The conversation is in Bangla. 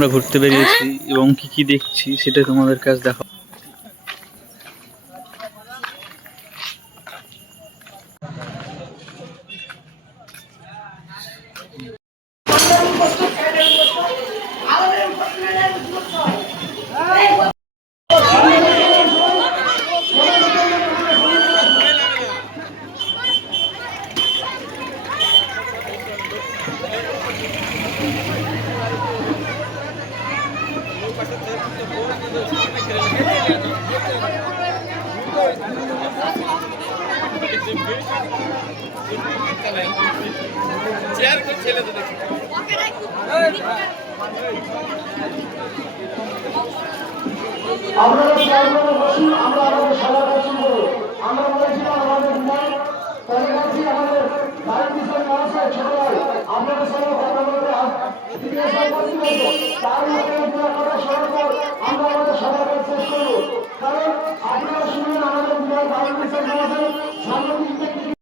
আমরা ঘুরতে বেরিয়েছি এবং কি কি দেখছি সেটা তোমাদের কাছে দেখো। আপনারা চেয়ারম্যানে বসুন, আমরা আমাদের সভা শুরু করব। আমরা বলেছিলাম আমাদের বিধায়ক তাদের কাছে আমাদের দায়িত্ব আছে ছোট ভাই আপনাদের সঙ্গে কথা বলতে তার মধ্যে কথা শোনার পর আমরা আমাদের সভা শেষ করবো। কারণ আপনারা শুনলেন আমাদের বিধায়ক দায়িত্ব সামনে